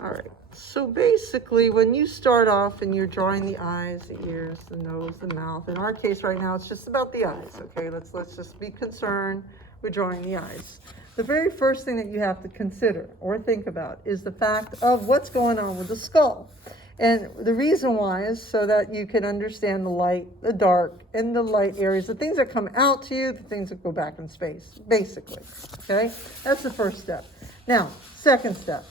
All right, so basically when you start off and you're drawing the eyes, the ears, the nose, the mouth, in our case right now, it's just about the eyes, okay? Let's just be concerned with drawing the eyes. The very first thing that you have to consider or think about is the fact of what's going on with the skull. And the reason why is so that you can understand the light, the dark, and the light areas, the things that come out to you, the things that go back in space, basically, okay? That's the first step. Now, second step.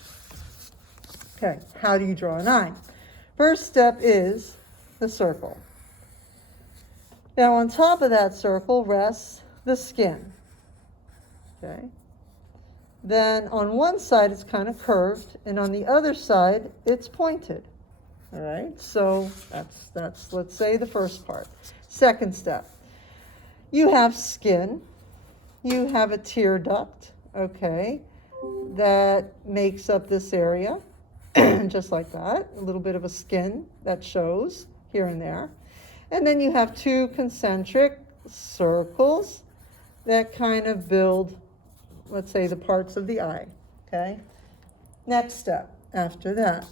Okay, how do you draw an eye? First step is the circle. Now on top of that circle rests the skin. Okay. Then on one side it's kind of curved, and on the other side it's pointed. All right, so that's let's say the first part. Second step, you have skin, you have a tear duct, okay, that makes up this area. Just like that, a little bit of a skin that shows here and there. And then you have two concentric circles that kind of build, let's say, the parts of the eye, okay? Next step after that,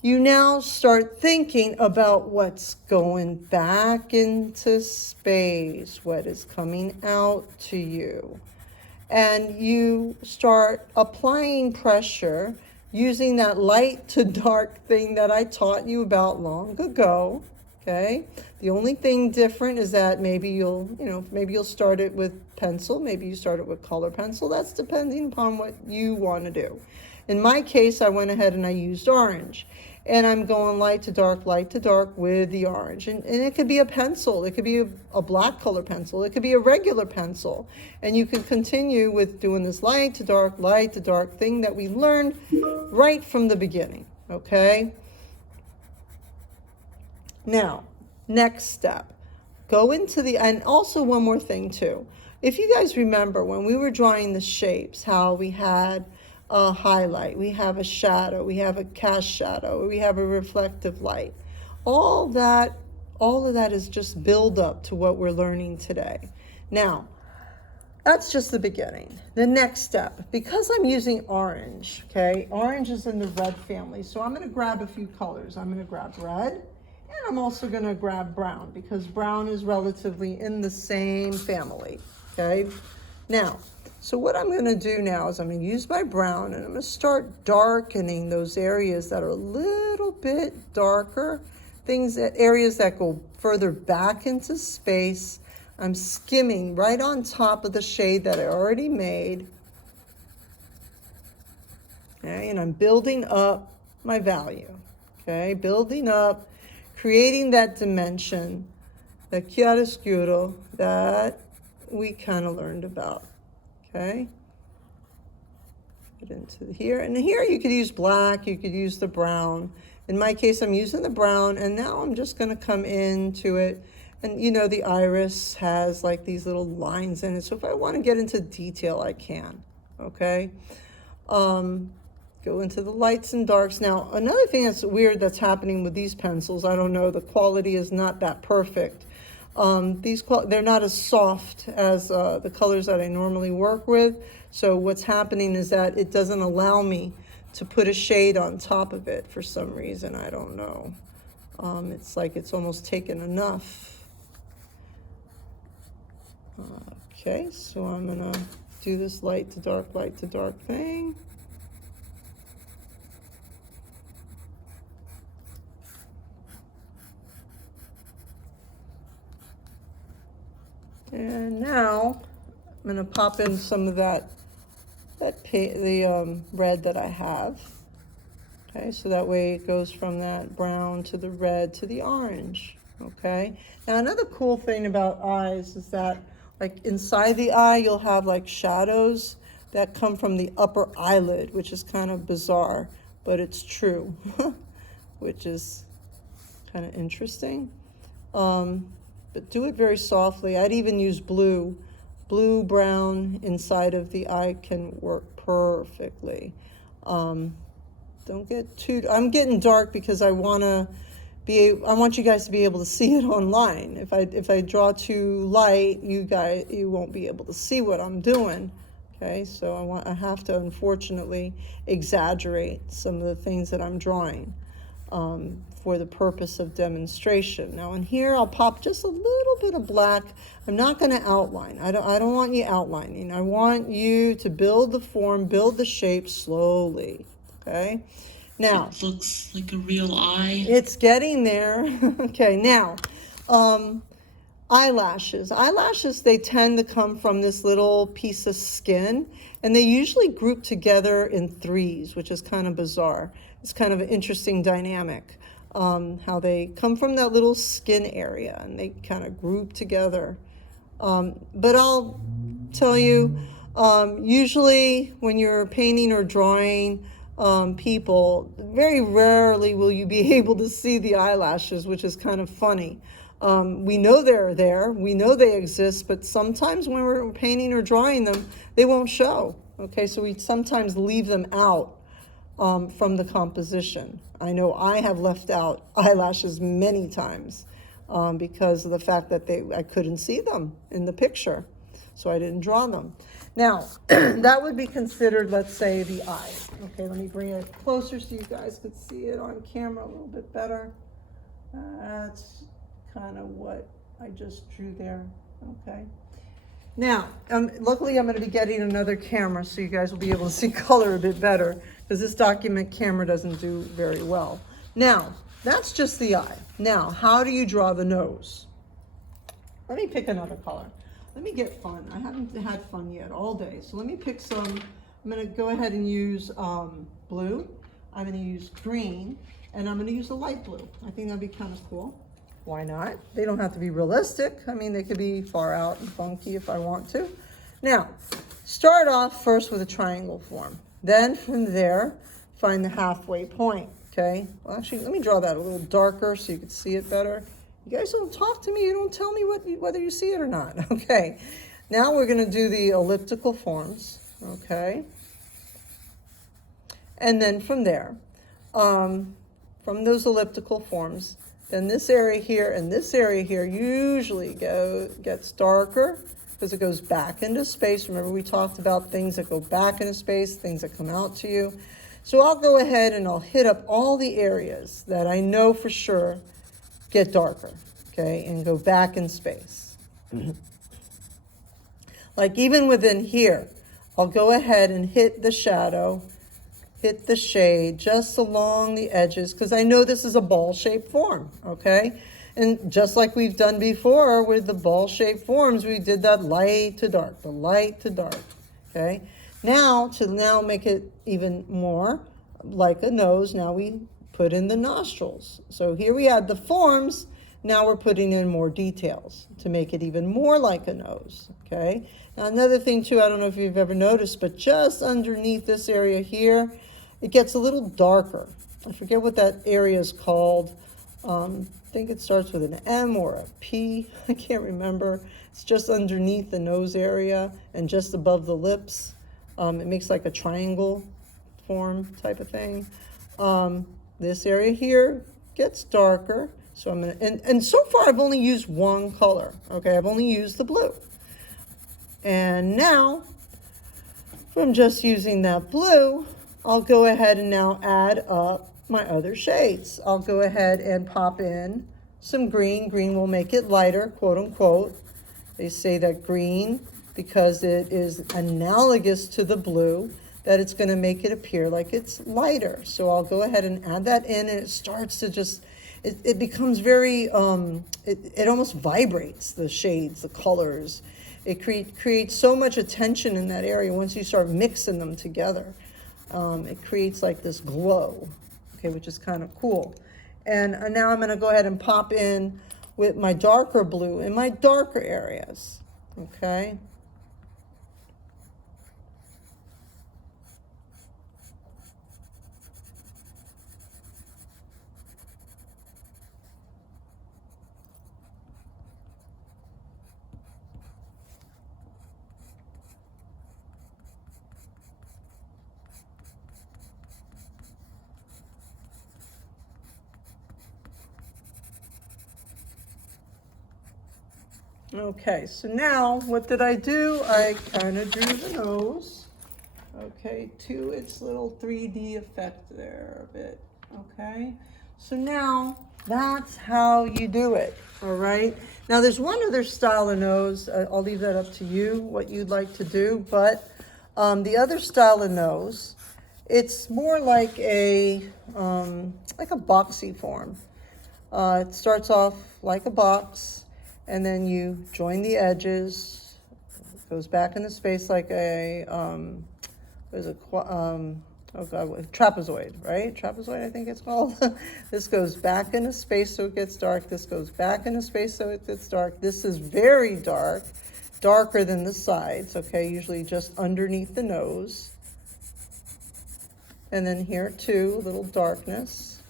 you now start thinking about what's going back into space, what is coming out to you. And you start applying pressure using that light to dark thing that I taught you about long ago, okay? The only thing different is that maybe you'll start it with pencil, maybe you start it with color pencil. That's depending upon what you want to do. In my case, I went ahead and I used orange. And I'm going light to dark with the orange. And it could be a pencil. It could be a black color pencil. It could be a regular pencil. And you can continue with doing this light to dark thing that we learned right from the beginning, okay? Now, next step. Go into the, and also one more thing too. If you guys remember when we were drawing the shapes, how we had a highlight, we have a shadow, we have a cast shadow, we have a reflective light. All of that is just build up to what we're learning today. Now, that's just the beginning. The next step, because I'm using orange, okay, orange is in the red family, so I'm going to grab a few colors. I'm going to grab red, and I'm also going to grab brown, because brown is relatively in the same family, okay? Now, so what I'm going to do now is I'm going to use my brown, and I'm going to start darkening those areas that are a little bit darker, areas that go further back into space. I'm skimming right on top of the shade that I already made. Okay, and I'm building up my value. Okay, building up, creating that dimension, the chiaroscuro that we kind of learned about. Okay, get into here, and here you could use black, you could use the brown. In my case, I'm using the brown, and now I'm just going to come into it. And you know, the iris has like these little lines in it, so if I want to get into detail, I can. Okay, go into the lights and darks. Now, another thing that's weird that's happening with these pencils, I don't know, the quality is not that perfect. They're not as soft as the colors that I normally work with. So what's happening is that it doesn't allow me to put a shade on top of it for some reason. I don't know. It's like it's almost taken enough. Okay, so I'm gonna do this light to dark thing. And now I'm going to pop in some of the red that I have. Okay, so that way it goes from that brown to the red to the orange. Okay, now another cool thing about eyes is that, like inside the eye, you'll have like shadows that come from the upper eyelid, which is kind of bizarre, but it's true, which is kind of interesting. But do it very softly. I'd even use blue. Blue, brown inside of the eye can work perfectly. Don't get too, I'm getting dark because I want you guys to be able to see it online. If I draw too light, you won't be able to see what I'm doing. Okay, so I have to unfortunately exaggerate some of the things that I'm drawing for the purpose of demonstration. Now in here I'll pop just a little bit of black. I'm not going to outline. I don't want you outlining. I want you to build the form, build the shape slowly. Okay. Now it looks like a real eye. It's getting there. Okay, now eyelashes. Eyelashes, they tend to come from this little piece of skin, and they usually group together in threes, which is kind of bizarre. It's kind of an interesting dynamic, how they come from that little skin area, and they kind of group together. But I'll tell you, usually when you're painting or drawing people, very rarely will you be able to see the eyelashes, which is kind of funny. We know they're there, we know they exist, but sometimes when we're painting or drawing them, they won't show. Okay, so we sometimes leave them out from the composition. I know I have left out eyelashes many times because of the fact that I couldn't see them in the picture, so I didn't draw them. Now, that would be considered, let's say, the eye. Okay, let me bring it closer so you guys could see it on camera a little bit better. That's kind of what I just drew there. Okay. Now, luckily I'm going to be getting another camera so you guys will be able to see color a bit better, because this document camera doesn't do very well. Now, that's just the eye. Now, how do you draw the nose? Let me pick another color. Let me get fun. I haven't had fun yet all day. So let me pick some. I'm going to go ahead and use blue. I'm going to use green. And I'm going to use a light blue. I think that'd be kind of cool. Why not? They don't have to be realistic. I mean, they could be far out and funky if I want to. Now, start off first with a triangle form. Then from there, find the halfway point. Okay? Well, actually, let me draw that a little darker so you can see it better. You guys don't talk to me. You don't tell me whether you see it or not. Okay. Now we're going to do the elliptical forms. Okay. And then from there, from those elliptical forms, then this area here and this area here usually gets darker because it goes back into space. Remember, we talked about things that go back into space, things that come out to you. So I'll go ahead and I'll hit up all the areas that I know for sure get darker, okay, and go back in space. Like even within here, I'll go ahead and hit the shadow, hit the shade just along the edges, because I know this is a ball-shaped form, okay? And just like we've done before with the ball-shaped forms, we did that light to dark, the light to dark, okay? Now, to make it even more like a nose, now we put in the nostrils. So here we had the forms, now we're putting in more details to make it even more like a nose, okay? Now another thing too, I don't know if you've ever noticed, but just underneath this area here, it gets a little darker. I forget what that area is called. I think it starts with an M or a P, I can't remember. It's just underneath the nose area and just above the lips. It makes like a triangle form type of thing. This area here gets darker. So I'm gonna, and so far I've only used one color, okay? I've only used the blue. And now, from just using that blue, I'll go ahead and now add up my other shades. I'll go ahead and pop in some green. Green will make it lighter, quote unquote. They say that green, because it is analogous to the blue, that it's gonna make it appear like it's lighter. So I'll go ahead and add that in, and it starts to just, it becomes very, it almost vibrates, the shades, the colors. It creates so much attention in that area once you start mixing them together. It creates like this glow, okay, which is kind of cool. And now I'm gonna go ahead and pop in with my darker blue in my darker areas, okay? Okay, so now what did I do? I kind of drew the nose, okay, to its little 3D effect there a bit, okay? So now that's how you do it, all right? Now there's one other style of nose. I'll leave that up to you, what you'd like to do, but the other style of nose, it's more like a boxy form. It starts off like a box, and then you join the edges. It goes back into space like a trapezoid, right? Trapezoid, I think it's called. This goes back into space so it gets dark. This goes back into space so it gets dark. This is very dark, darker than the sides, okay? Usually just underneath the nose. And then here too, a little darkness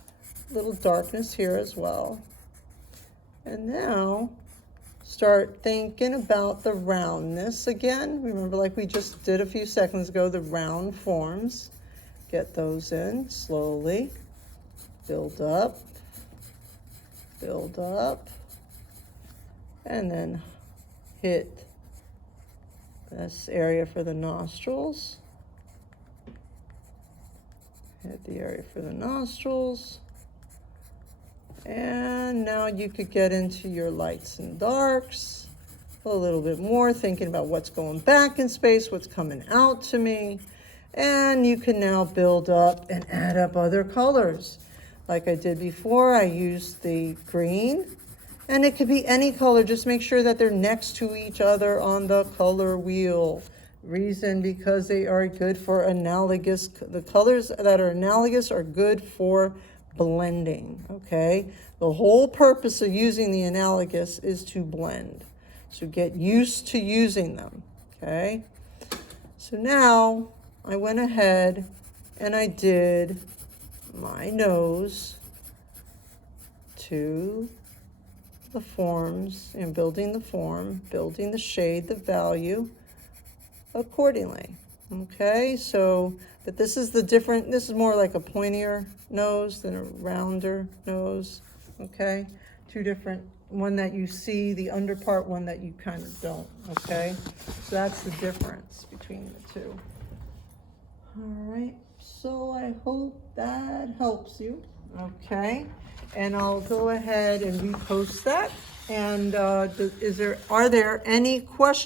here as well. And now start thinking about the roundness again. Remember, like we just did a few seconds ago, the round forms. Get those in slowly. Build up, and then hit this area for the nostrils. Hit the area for the nostrils. And now you could get into your lights and darks a little bit more, thinking about what's going back in space, what's coming out to me. And you can now build up and add up other colors. Like I did before, I used the green, and it could be any color. Just make sure that they're next to each other on the color wheel. Reason, because they are good for analogous. The colors that are analogous are good for blending, okay? The whole purpose of using the analogous is to blend. So get used to using them, okay? So now I went ahead and I did my nose to the forms and building the form, building the shade, the value accordingly. Okay, so, but this is this is more like a pointier nose than a rounder nose. Okay, two different, one that you see the under part, one that you kind of don't. Okay, so that's the difference between the two. All right, so I hope that helps you. Okay, and I'll go ahead and repost that. And are there any questions?